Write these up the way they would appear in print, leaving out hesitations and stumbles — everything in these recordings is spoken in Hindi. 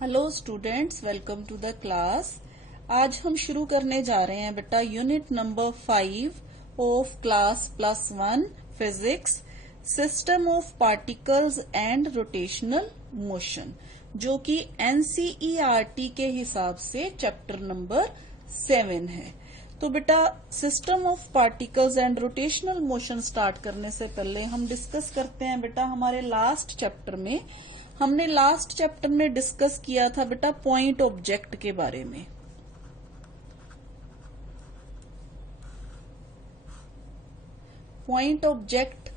Hello students, welcome to the class. आज हम शुरू करने जा रहे हैं बेटा unit number 5 of class +1 physics, system of particles and rotational motion, जो कि एनसीईआरटी के हिसाब से चैप्टर नंबर 7 है। तो बेटा system of particles and rotational motion start करने से पहले हम डिस्कस करते हैं बेटा हमारे लास्ट चैप्टर में। हमने लास्ट चैप्टर में डिस्कस किया था बेटा पॉइंट ऑब्जेक्ट के बारे में। पॉइंट ऑब्जेक्ट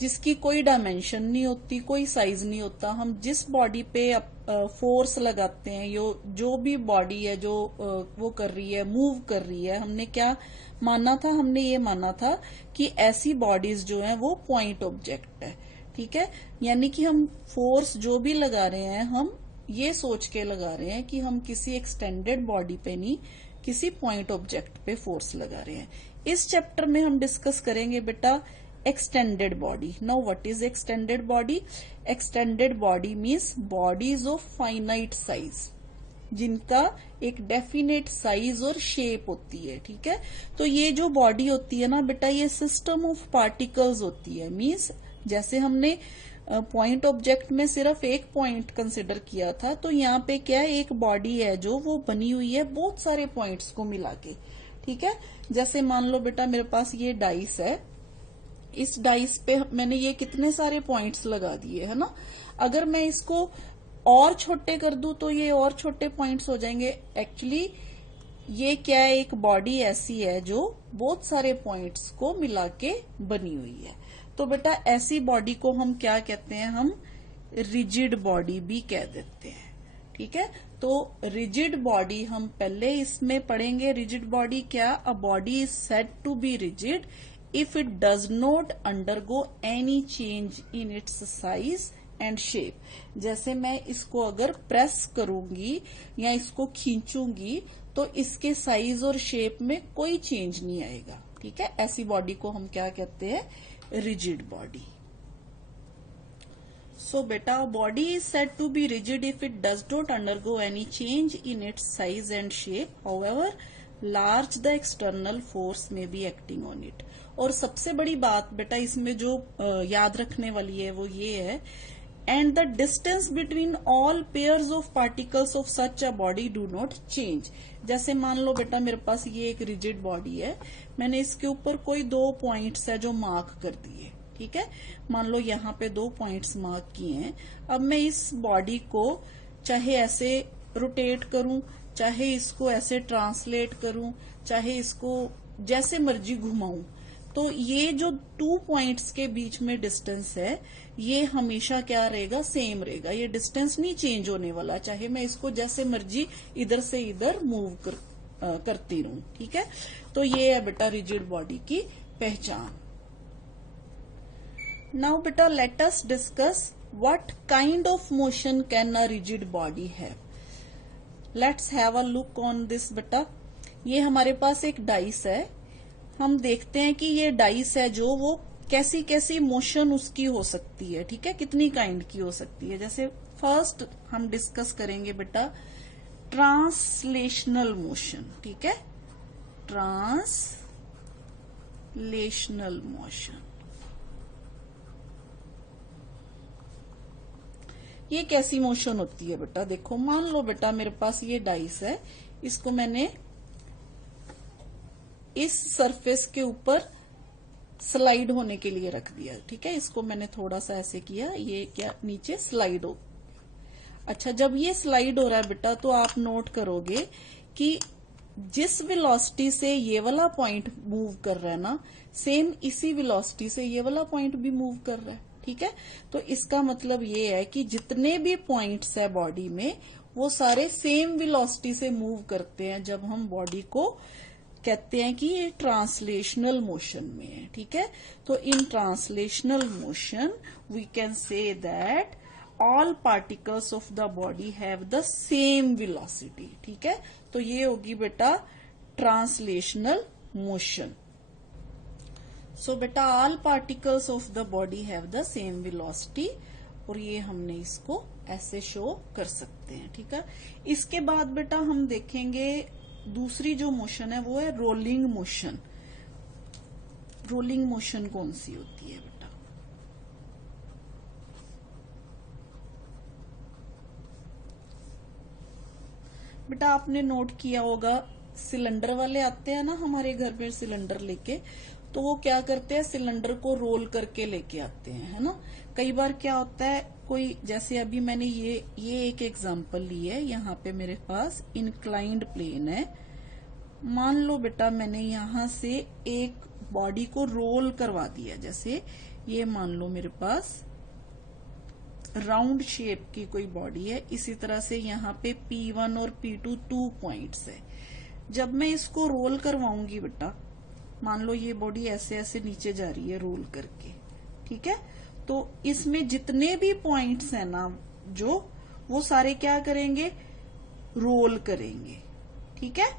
जिसकी कोई डायमेंशन नहीं होती, कोई साइज नहीं होता। हम जिस बॉडी पे फोर्स लगाते हैं, जो भी बॉडी है जो वो कर रही है, मूव कर रही है, हमने क्या माना था? हमने ये माना था कि ऐसी बॉडीज जो है वो पॉइंट ऑब्जेक्ट है। ठीक है, यानी कि हम फोर्स जो भी लगा रहे हैं, हम ये सोच के लगा रहे हैं कि हम किसी एक्सटेंडेड बॉडी पे नहीं, किसी पॉइंट ऑब्जेक्ट पे फोर्स लगा रहे हैं। इस चैप्टर में हम डिस्कस करेंगे बेटा extended body. Now what is extended body? Extended body means bodies of finite size, जिनका एक डेफिनेट साइज और शेप होती है। ठीक है, तो ये जो बॉडी होती है ना बेटा, ये सिस्टम ऑफ पार्टिकल्स होती है। मीन्स जैसे हमने पॉइंट ऑब्जेक्ट में सिर्फ एक पॉइंट कंसिडर किया था, तो यहाँ पे क्या है, एक बॉडी है जो वो बनी हुई है बहुत सारे पॉइंट्स को मिला के। ठीक है, जैसे मान लो बेटा मेरे पास ये डाइस है, इस डाइस पे मैंने ये कितने सारे पॉइंट्स लगा दिए है ना। अगर मैं इसको और छोटे कर दूं तो ये और छोटे पॉइंट्स हो जाएंगे। एक्चुअली ये क्या है, एक बॉडी ऐसी है जो बहुत सारे पॉइंट्स को मिला के बनी हुई है। तो बेटा ऐसी बॉडी को हम क्या कहते हैं? हम रिजिड बॉडी भी कह देते हैं। ठीक है, तो रिजिड बॉडी हम पहले इसमें पढ़ेंगे। रिजिड बॉडी क्या? A body is said to be rigid if it does not undergo any change in its size and shape. जैसे मैं इसको अगर प्रेस करूंगी या इसको खींचूंगी तो इसके साइज और शेप में कोई चेंज नहीं आएगा। ठीक है, ऐसी बॉडी को हम क्या कहते हैं? Rigid body. So beta, body is said to be rigid if it does not undergo any change in its size and shape. However, large the external force may be acting on it. और सबसे बड़ी बात बेटा इसमें जो याद रखने वाली है वो ये है, and the distance between all pairs of particles of such a body do not change. जैसे मान लो बेटा मेरे पास ये एक रिजिड बॉडी है, मैंने इसके ऊपर कोई 2 पॉइंट्स है जो मार्क कर दिए। ठीक है, मान लो यहाँ पे 2 पॉइंट्स मार्क किए हैं। अब मैं इस बॉडी को चाहे ऐसे रोटेट करूं, चाहे इसको ऐसे ट्रांसलेट करूं, चाहे इसको जैसे मर्जी घुमाऊं, तो ये जो 2 पॉइंट्स के बीच में डिस्टेंस है ये हमेशा क्या रहेगा? सेम रहेगा। ये डिस्टेंस नहीं चेंज होने वाला, चाहे मैं इसको जैसे मर्जी इधर से इधर मूव करती रहूं। ठीक है, तो ये है बेटा रिजिड बॉडी की पहचान। Now beta, let us discuss what kind of motion can a rigid body have. Let's have a look on this beta. ये हमारे पास एक डाइस है, हम देखते हैं कि ये डाइस है जो वो कैसी कैसी मोशन उसकी हो सकती है। ठीक है, कितनी काइंड की हो सकती है। जैसे फर्स्ट हम डिस्कस करेंगे बेटा ट्रांसलेशनल मोशन। ठीक है, ट्रांसलेशनल मोशन ये कैसी मोशन होती है बेटा? देखो मान लो बेटा मेरे पास ये डाइस है, इसको मैंने इस सरफेस के ऊपर स्लाइड होने के लिए रख दिया। ठीक है, इसको मैंने थोड़ा सा ऐसे किया, ये क्या नीचे स्लाइड हो। अच्छा, जब ये स्लाइड हो रहा है बेटा तो आप नोट करोगे कि जिस वेलोसिटी से ये वाला पॉइंट मूव कर रहा है ना, सेम इसी वेलोसिटी से ये वाला पॉइंट भी मूव कर रहा है। ठीक है, तो इसका मतलब ये है कि जितने भी पॉइंट्स है बॉडी में वो सारे सेम वेलोसिटी से मूव करते हैं जब हम बॉडी को कहते हैं कि ये ट्रांसलेशनल मोशन में है। ठीक है, तो in translational motion we can say that all particles of the body have the same velocity. ठीक है, तो ये होगी बेटा translational motion. So beta all particles of the body have the same velocity और ये हमने इसको ऐसे शो कर सकते हैं। ठीक है, इसके बाद बेटा हम देखेंगे दूसरी जो मोशन है वो है रोलिंग मोशन। रोलिंग मोशन कौन सी होती है बेटा? बेटा आपने नोट किया होगा, सिलेंडर वाले आते हैं ना हमारे घर में सिलेंडर लेके, तो वो क्या करते हैं, सिलेंडर को रोल करके लेके आते हैं, है ना। कई बार क्या होता है, कोई जैसे अभी मैंने ये एक एग्जांपल ली है, यहाँ पे मेरे पास इंक्लाइंड प्लेन है। मान लो बेटा मैंने यहाँ से एक बॉडी को रोल करवा दिया, जैसे ये मान लो मेरे पास राउंड शेप की कोई बॉडी है, इसी तरह से यहाँ पे P1 और P2 2 पॉइंट्स है। जब मैं इसको रोल करवाऊंगी बेटा, मान लो ये बॉडी ऐसे ऐसे नीचे जा रही है रोल करके, ठीक है, तो इसमें जितने भी पॉइंट्स हैं ना जो, वो सारे क्या करेंगे, रोल करेंगे। ठीक है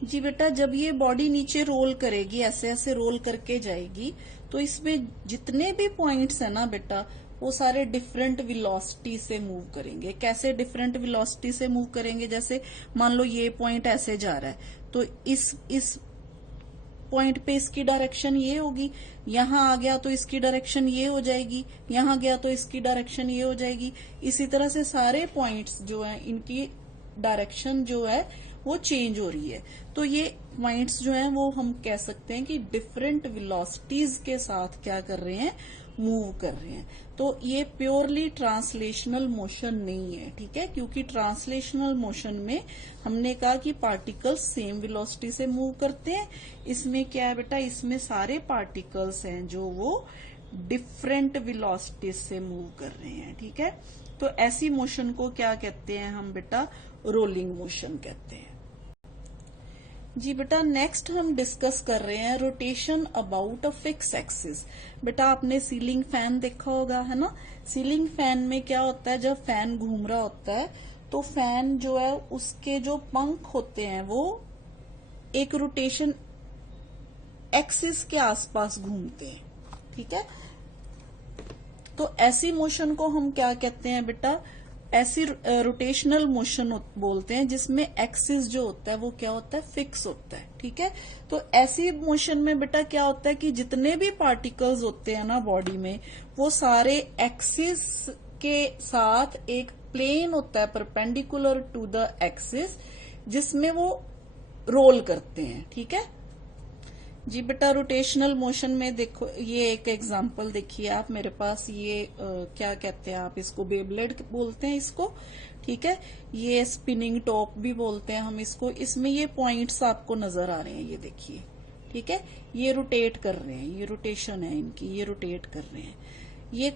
जी बेटा, जब ये बॉडी नीचे रोल करेगी, ऐसे ऐसे रोल करके जाएगी, तो इसमें जितने भी पॉइंट्स है ना बेटा, वो सारे डिफरेंट वेलोसिटी से मूव करेंगे। कैसे डिफरेंट वेलोसिटी से मूव करेंगे? जैसे मान लो ये पॉइंट ऐसे जा रहा है, तो इस पॉइंट पे इसकी डायरेक्शन ये होगी, यहां आ गया तो इसकी डायरेक्शन ये हो जाएगी, यहां गया तो इसकी डायरेक्शन ये हो जाएगी। इसी तरह से सारे पॉइंट्स जो है, इनकी डायरेक्शन जो है वो चेंज हो रही है। तो ये पॉइंट्स जो हैं वो हम कह सकते हैं कि डिफरेंट वेलोसिटीज के साथ क्या कर रहे हैं, मूव कर रहे हैं। तो ये प्योरली ट्रांसलेशनल मोशन नहीं है, ठीक है, क्योंकि ट्रांसलेशनल मोशन में हमने कहा कि पार्टिकल्स सेम वेलोसिटी से मूव करते हैं। इसमें क्या है बेटा, इसमें सारे पार्टिकल्स हैं जो वो डिफरेंट वेलोसिटी से मूव कर रहे हैं। ठीक है, तो ऐसी मोशन को क्या कहते हैं हम बेटा, रोलिंग मोशन कहते हैं। जी बेटा, नेक्स्ट हम डिस्कस कर रहे हैं rotation about a fix axis. बेटा आपने सीलिंग फैन देखा होगा, है ना। सीलिंग फैन में क्या होता है, जब फैन घूम रहा होता है तो फैन जो है उसके जो पंख होते हैं वो एक रोटेशन एक्सिस के आसपास घूमते हैं। ठीक है, तो ऐसी मोशन को हम क्या कहते हैं बेटा, ऐसी रोटेशनल मोशन बोलते हैं जिसमें एक्सिस जो होता है वो क्या होता है, फिक्स होता है। ठीक है, तो ऐसी मोशन में बेटा क्या होता है कि जितने भी पार्टिकल्स होते हैं ना बॉडी में, वो सारे एक्सिस के साथ एक प्लेन होता है परपेंडिकुलर टू द एक्सिस, जिसमें वो रोल करते हैं। ठीक है जी बेटा, रोटेशनल मोशन में देखो, ये एक एग्जांपल देखिए आप, मेरे पास ये क्या कहते हैं आप इसको, बेब्लेड बोलते हैं इसको। ठीक है, ये स्पिनिंग टॉप भी बोलते हैं हम इसको। इसमें ये पॉइंट्स आपको नजर आ रहे हैं, ये देखिए। ठीक है, ये रोटेट कर रहे हैं, ये रोटेशन है इनकी, ये रोटेट कर रहे हैं। ये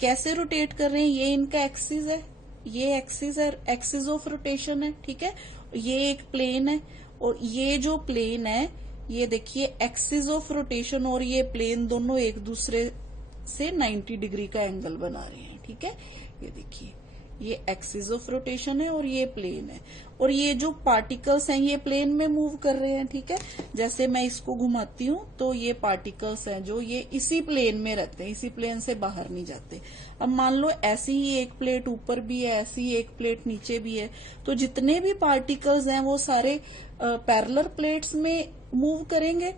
कैसे रोटेट कर रहे हैं, ये इनका एक्सिस है, ये एक्सिस है, एक्सिस ऑफ रोटेशन है। ठीक है, ये एक प्लेन है, और ये जो प्लेन है ये देखिए एक्सिस ऑफ रोटेशन और ये प्लेन दोनों एक दूसरे से 90 डिग्री का एंगल बना रहे हैं। ठीक है, ये देखिए, ये एक्सिस ऑफ रोटेशन है और ये प्लेन है, और ये जो पार्टिकल्स हैं ये प्लेन में मूव कर रहे हैं। ठीक है, जैसे मैं इसको घुमाती हूँ तो ये पार्टिकल्स हैं जो ये इसी प्लेन में रहते हैं, इसी प्लेन से बाहर नहीं जाते। अब मान लो ऐसी ही एक प्लेट ऊपर भी है, ऐसी ही एक प्लेट नीचे भी है, तो जितने भी पार्टिकल्स हैं वो सारे पैरेलल प्लेट्स में मूव करेंगे।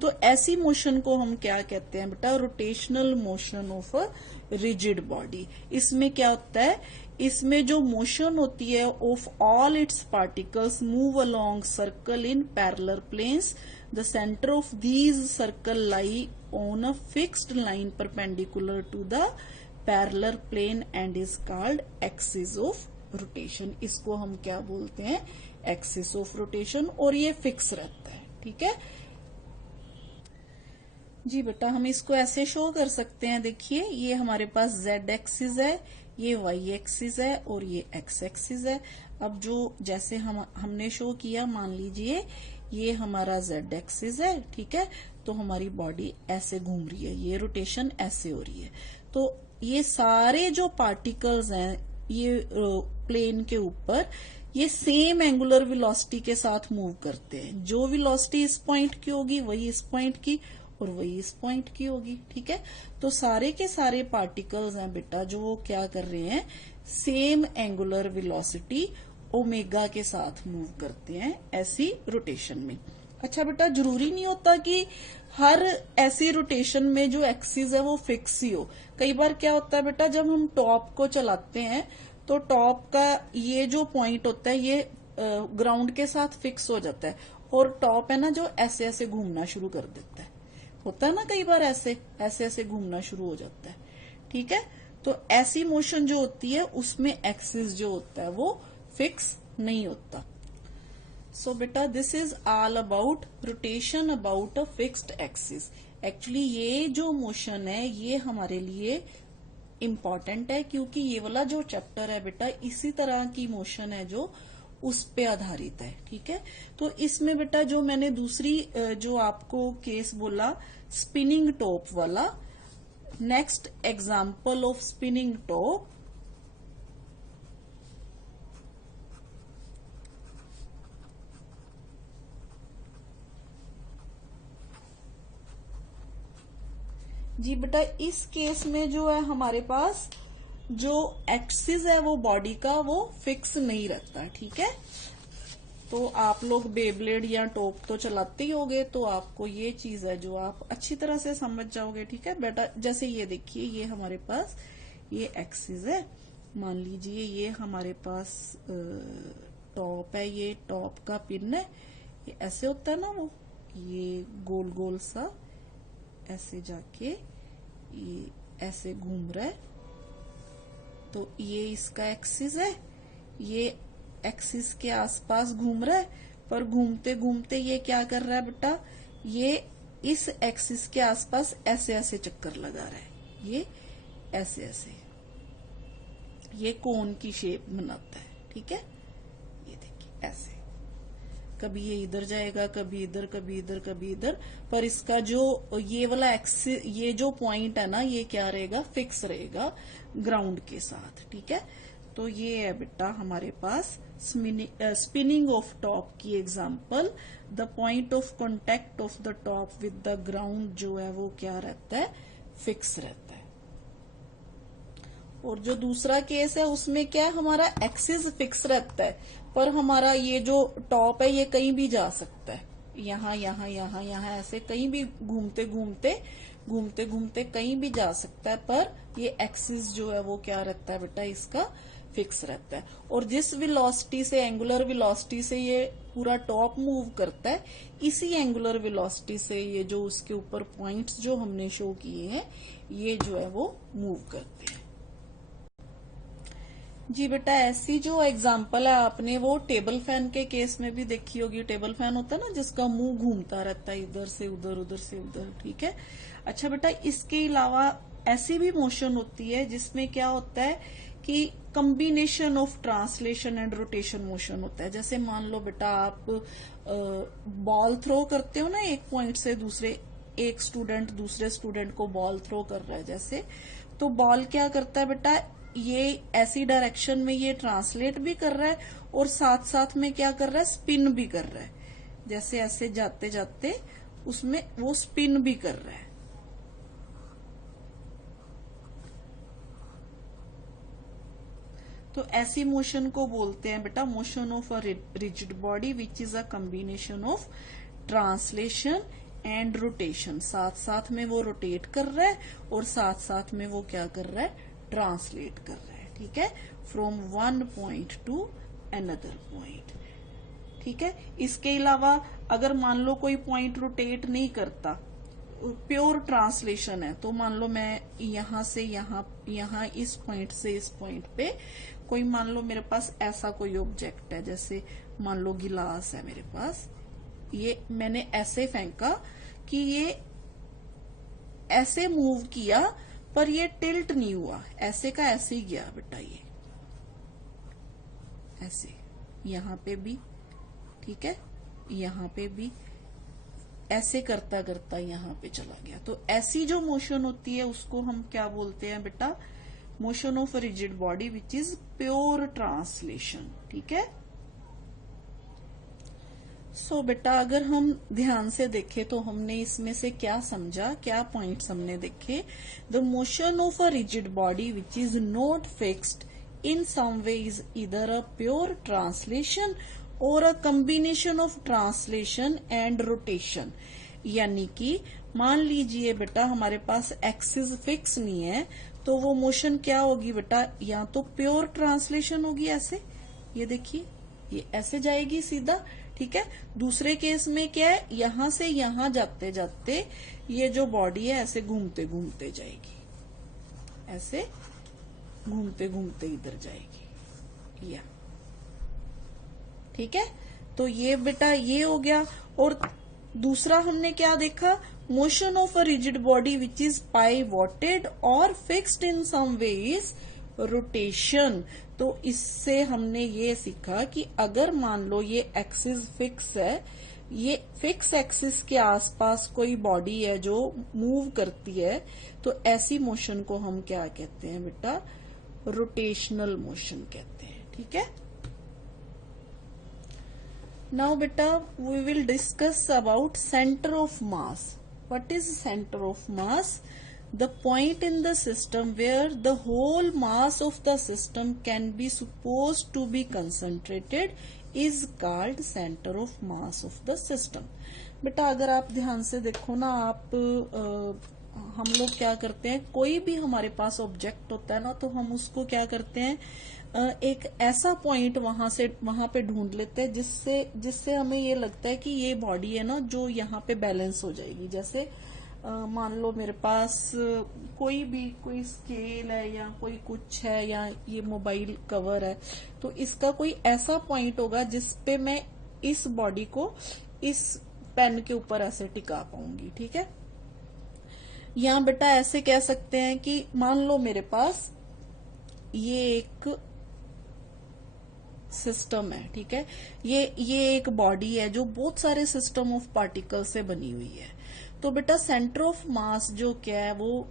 तो ऐसी मोशन को हम क्या कहते हैं बेटा, rotational motion of a rigid body. इसमें क्या होता है, इसमें जो मोशन होती है of all its particles move along circle in parallel planes, the centre of these circle lie on a fixed line perpendicular to the parallel plane and is called axis of rotation. इसको हम क्या बोलते हैं, एक्सिस ऑफ रोटेशन, और ये फिक्स रहता है। ठीक है जी बेटा, हम इसको ऐसे शो कर सकते हैं, देखिए ये हमारे पास जेड एक्सिस है, ये वाई एक्सिस है और ये एक्स एक्सिस है। अब जो जैसे हमने शो किया, मान लीजिए ये हमारा जेड एक्सिस है। ठीक है, तो हमारी बॉडी ऐसे घूम रही है, ये रोटेशन ऐसे हो रही है। तो ये सारे जो पार्टिकल्स हैं ये प्लेन के ऊपर, ये सेम एंगुलर वेलोसिटी के साथ मूव करते हैं। जो वेलोसिटी इस पॉइंट की होगी वही इस पॉइंट की, और वही इस पॉइंट की होगी। ठीक है, तो सारे के सारे पार्टिकल्स हैं बेटा जो क्या कर रहे हैं, सेम एंगुलर वेलोसिटी ओमेगा के साथ मूव करते हैं ऐसी रोटेशन में। अच्छा बेटा, जरूरी नहीं होता कि हर ऐसी रोटेशन में जो एक्सिस है वो फिक्स ही हो। कई बार क्या होता है बेटा, जब हम टॉप को चलाते हैं तो टॉप का ये जो पॉइंट होता है ये ग्राउंड के साथ फिक्स हो जाता है, और टॉप है ना जो ऐसे ऐसे घूमना शुरू कर देता है। होता है ना कई बार ऐसे ऐसे ऐसे घूमना शुरू हो जाता है। ठीक है, तो ऐसी मोशन जो होती है उसमें एक्सिस जो होता है वो फिक्स नहीं होता। सो बेटा this is all about rotation about a fixed axis. Actually ये जो मोशन है ये हमारे लिए इम्पॉर्टेंट है, क्योंकि ये वाला जो चैप्टर है बेटा इसी तरह की मोशन है जो उस पे आधारित है। ठीक है, तो इसमें बेटा जो मैंने दूसरी जो आपको केस बोला स्पिनिंग टॉप वाला, next example of spinning top, जी बेटा इस केस में जो है हमारे पास जो एक्सिस है वो बॉडी का वो फिक्स नहीं रहता। ठीक है, तो आप लोग बेब्लेड या टॉप तो चलाते ही होगे, तो आपको ये चीज है जो आप अच्छी तरह से समझ जाओगे। ठीक है बेटा, जैसे ये देखिए ये हमारे पास ये एक्सिस है, मान लीजिए ये हमारे पास टॉप है, ये टॉप का पिन है, ये ऐसे होता है ना वो, ये गोल गोल सा ऐसे जाके ये ऐसे घूम रहा है, तो ये इसका एक्सिस है, ये एक्सिस के आसपास घूम रहा है, पर घूमते घूमते ये क्या कर रहा है बेटा, ये इस एक्सिस के आसपास ऐसे ऐसे चक्कर लगा रहा है, ये ऐसे ऐसे, ये कोन की शेप बनाता है। ठीक है, ये देखिए ऐसे, कभी ये इधर जाएगा, कभी इधर, कभी इधर, कभी इधर, पर इसका जो ये वाला एक्सिस, ये जो पॉइंट है ना ये क्या रहेगा, फिक्स रहेगा ग्राउंड के साथ। ठीक है, तो ये है बेटा हमारे पास स्पिनिंग ऑफ टॉप की example. The point of contact of the top with the ground जो है वो क्या रहता है, फिक्स रहता है। और जो दूसरा केस है उसमें क्या, हमारा एक्सिस फिक्स रहता है, पर हमारा ये जो टॉप है ये कहीं भी जा सकता है, यहाँ यहाँ यहाँ यहाँ ऐसे कहीं भी घूमते घूमते घूमते घूमते कहीं भी जा सकता है, पर ये एक्सिस जो है वो क्या रहता है बेटा, इसका फिक्स रहता है। और जिस वेलोसिटी से, एंगुलर वेलोसिटी से ये पूरा टॉप मूव करता है, इसी एंगुलर वेलोसिटी से ये जो उसके ऊपर पॉइंट्स जो हमने शो किए हैं ये जो है वो मूव करते हैं। जी बेटा ऐसी जो एग्जाम्पल है आपने वो टेबल फैन के केस में भी देखी होगी। टेबल फैन होता है ना जिसका मुंह घूमता रहता है इधर से उधर, उधर से उधर। ठीक है, अच्छा बेटा इसके अलावा ऐसी भी मोशन होती है जिसमें क्या होता है कि combination of translation and rotation motion होता है। जैसे मान लो बेटा आप बॉल थ्रो करते हो ना एक पॉइंट से दूसरे, एक स्टूडेंट दूसरे स्टूडेंट को बॉल थ्रो कर रहा है जैसे, तो बॉल क्या करता है बेटा, ये ऐसी डायरेक्शन में ये ट्रांसलेट भी कर रहा है और साथ साथ में क्या कर रहा है, स्पिन भी कर रहा है। जैसे ऐसे जाते जाते उसमें वो स्पिन भी कर रहा है। तो ऐसी मोशन को बोलते हैं बेटा motion of a rigid body which is a combination of translation and rotation. साथ साथ में वो रोटेट कर रहा है और साथ साथ में वो क्या कर रहा है, ट्रांसलेट कर रहा है। ठीक है, from one point two another point. ठीक है, इसके अलावा अगर मान लो कोई पॉइंट रोटेट नहीं करता, प्योर ट्रांसलेशन है, तो मान लो मैं यहां से यहां इस पॉइंट से इस पॉइंट पे कोई, मान लो मेरे पास ऐसा कोई ऑब्जेक्ट है, जैसे मान लो गिलास है मेरे पास, ये मैंने ऐसे फेंका कि ये ऐसे मूव किया पर ये टिल्ट नहीं हुआ, ऐसे का ऐसे ही गया बेटा, ये ऐसे, यहां पे भी, ठीक है, यहां पे भी ऐसे करता करता यहां पे चला गया। तो ऐसी जो मोशन होती है उसको हम क्या बोलते हैं बेटा, motion of a rigid body which is pure translation. ठीक है, सो बेटा अगर हम ध्यान से देखें तो हमने इसमें से क्या समझा, क्या पॉइंट्स हमने देखे। The motion of a rigid body which is not fixed in some way is either a pure translation और a combination of translation and rotation. यानी कि मान लीजिए बेटा हमारे पास एक्सिस फिक्स नहीं है, तो वो मोशन क्या होगी बेटा, या तो प्योर ट्रांसलेशन होगी, ऐसे ये देखिए ये ऐसे जाएगी सीधा, ठीक है। दूसरे केस में क्या है, यहां से यहां जाते जाते ये जो बॉडी है ऐसे घूमते घूमते जाएगी, ऐसे घूमते घूमते इधर जाएगी, या ठीक है। तो ये बेटा ये हो गया। और दूसरा हमने क्या देखा, motion of a rigid body which is pivoted और fixed in some way is rotation. तो इससे हमने ये सीखा कि अगर मान लो ये एक्सिस फिक्स है, ये फिक्स एक्सिस के आसपास कोई बॉडी है जो मूव करती है, तो ऐसी मोशन को हम क्या कहते हैं बेटा, रोटेशनल मोशन कहते हैं, ठीक है। नाउ बेटा we will discuss about centre of mass. What is centre of mass? The point in the system where the whole mass of the system can be supposed to be concentrated is called center of mass of the system. बेटा अगर आप ध्यान से देखो ना, आप हम लोग क्या करते हैं, कोई भी हमारे पास ऑब्जेक्ट होता है ना, तो हम उसको क्या करते हैं, एक ऐसा पॉइंट वहां पे ढूंढ लेते हैं जिससे जिससे हमें ये लगता है कि ये बॉडी है ना जो यहाँ पे बैलेंस हो जाएगी। जैसे मान लो मेरे पास कोई स्केल है या कोई कुछ है या ये मोबाइल कवर है, तो इसका कोई ऐसा पॉइंट होगा जिसपे मैं इस बॉडी को इस पेन के ऊपर ऐसे टिका पाऊंगी, ठीक है। या बेटा ऐसे कह सकते हैं कि मान लो मेरे पास ये एक सिस्टम है, ठीक है। ये एक बॉडी है जो बहुत सारे सिस्टम ऑफ पार्टिकल से बनी हुई है। तो बेटा सेंटर ऑफ मास जो क्या है, वो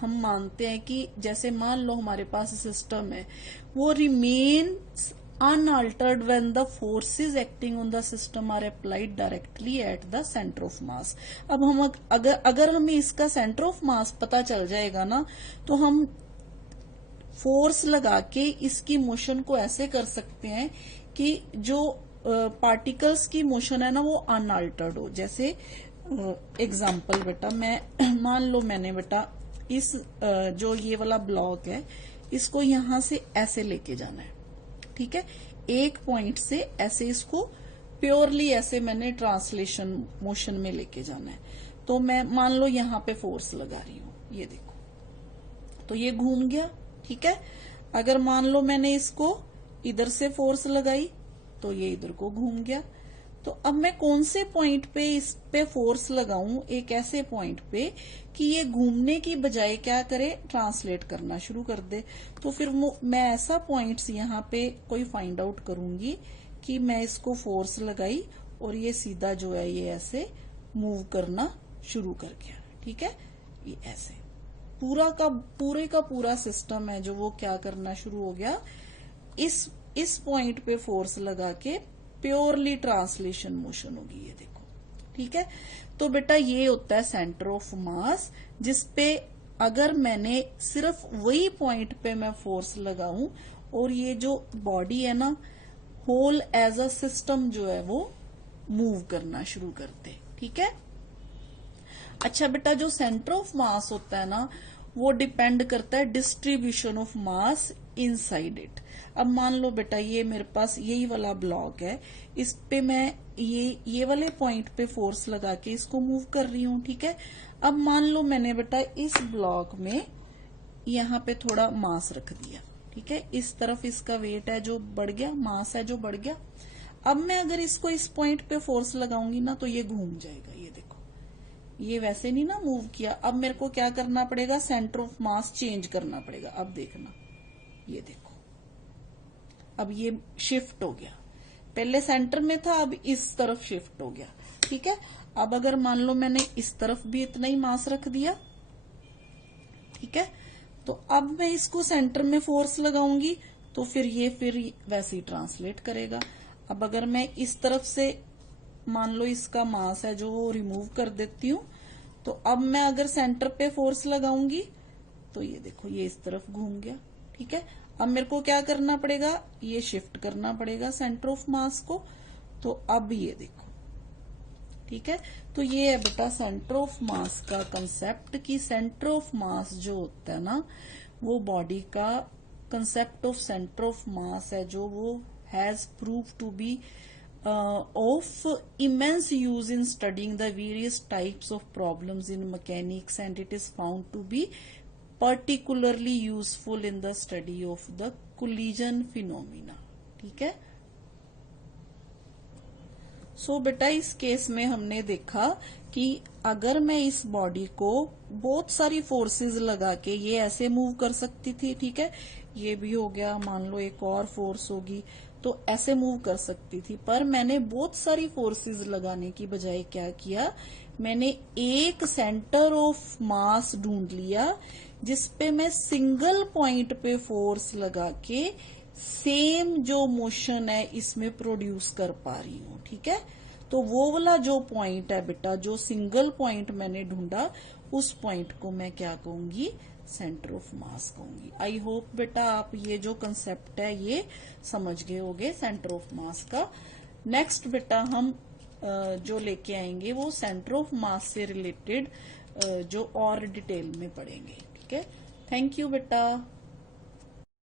हम मानते हैं कि जैसे मान लो हमारे पास सिस्टम है, वो remains unaltered when the forces acting on the system are applied directly at the centre of mass. अब हम अगर हमें इसका सेंटर ऑफ मास पता चल जाएगा ना, तो हम फोर्स लगा के इसकी मोशन को ऐसे कर सकते हैं कि जो पार्टिकल्स की मोशन है ना वो अनअल्टर्ड हो। जैसे एग्जाम्पल बेटा मैं मान लो मैंने बेटा इस जो ये वाला ब्लॉक है इसको यहां से ऐसे लेके जाना है, ठीक है। एक पॉइंट से ऐसे इसको प्योरली ऐसे मैंने ट्रांसलेशन मोशन में लेके जाना है। तो मैं मान लो यहां पे फोर्स लगा रही हूं, ये देखो, तो ये घूम गया, ठीक है। अगर मान लो मैंने इसको इधर से फोर्स लगाई तो ये इधर को घूम गया। तो अब मैं कौन से पॉइंट पे इस पे फोर्स लगाऊं, एक ऐसे पॉइंट पे कि ये घूमने की बजाय क्या करे, ट्रांसलेट करना शुरू कर दे। तो फिर मैं ऐसा पॉइंट्स यहाँ पे कोई फाइंड आउट करूंगी कि मैं इसको फोर्स लगाई और ये सीधा जो है ये ऐसे मूव करना शुरू कर गया, ठीक है। ये ऐसे पूरे का पूरा सिस्टम है जो वो क्या करना शुरू हो गया, इस पॉइंट पे फोर्स लगा के प्योरली ट्रांसलेशन मोशन होगी, ये देखो, ठीक है। तो बेटा ये होता है सेंटर ऑफ मास, जिसपे अगर मैंने सिर्फ वही पॉइंट पे मैं फोर्स लगाऊं और ये जो बॉडी है ना होल एज अ सिस्टम जो है वो मूव करना शुरू करते, ठीक है। अच्छा बेटा जो सेंटर ऑफ मास होता है ना वो डिपेंड करता है distribution of mass inside it. अब मान लो बेटा ये मेरे पास यही वाला ब्लॉक है, इस पे मैं ये वाले पॉइंट पे फोर्स लगा के इसको मूव कर रही हूँ, ठीक है। अब मान लो मैंने बेटा इस ब्लॉक में यहाँ पे थोड़ा मास रख दिया, ठीक है। इस तरफ इसका वेट है जो बढ़ गया, मास है जो बढ़ गया। अब मैं अगर इसको इस पॉइंट पे फोर्स लगाऊंगी ना तो ये घूम जाएगा, ये देखो, ये वैसे नहीं ना मूव किया। अब मेरे को क्या करना पड़ेगा, सेंटर ऑफ मास चेंज करना पड़ेगा। अब देखना, ये देखो, अब ये शिफ्ट हो गया, पहले सेंटर में था अब इस तरफ शिफ्ट हो गया, ठीक है। अब अगर मान लो मैंने इस तरफ भी इतना ही मास रख दिया, ठीक है, तो अब मैं इसको सेंटर में फोर्स लगाऊंगी तो फिर वैसे ही ट्रांसलेट करेगा। अब अगर मैं इस तरफ से मान लो इसका मास है जो वो रिमूव कर देती हूँ। तो अब मैं अगर सेंटर पे फोर्स लगाऊंगी तो ये देखो ये इस तरफ घूम गया। ठीक है, अब मेरे को क्या करना पड़ेगा, ये शिफ्ट करना पड़ेगा सेंटर ऑफ मास को। तो अब ये देखो, ठीक है, तो ये है बेटा सेंटर ऑफ मास का कंसेप्ट कि सेंटर ऑफ मास जो होता है ना, वो बॉडी का concept of centre of mass है जो वो has prove to be of immense use in studying the various types of problems in mechanics, and it is found to be particularly useful in the study of the collision phenomena। ठीक है, सो बेटा इस केस में हमने देखा कि अगर मैं इस बॉडी को बहुत सारी फोर्सेस लगा के ये ऐसे मूव कर सकती थी, ठीक है, ये भी हो गया, मान लो एक और फोर्स होगी तो ऐसे मूव कर सकती थी, पर मैंने बहुत सारी फोर्सेस लगाने की बजाय क्या किया, मैंने एक सेंटर ऑफ मास ढूंढ लिया जिसपे मैं सिंगल पॉइंट पे फोर्स लगा के सेम जो मोशन है इसमें प्रोड्यूस कर पा रही हूँ। ठीक है, तो वो वाला जो पॉइंट है बेटा, जो सिंगल पॉइंट मैंने ढूंढा, उस पॉइंट को मैं क्या कहूंगी, सेंटर ऑफ मास कहूंगी। आई होप बेटा आप ये जो कंसेप्ट है ये समझ गए होगे सेंटर ऑफ मास का। नेक्स्ट बेटा हम जो लेके आएंगे वो सेंटर ऑफ मास से रिलेटेड जो और डिटेल में पढ़ेंगे। ठीक है, थैंक यू बेटा।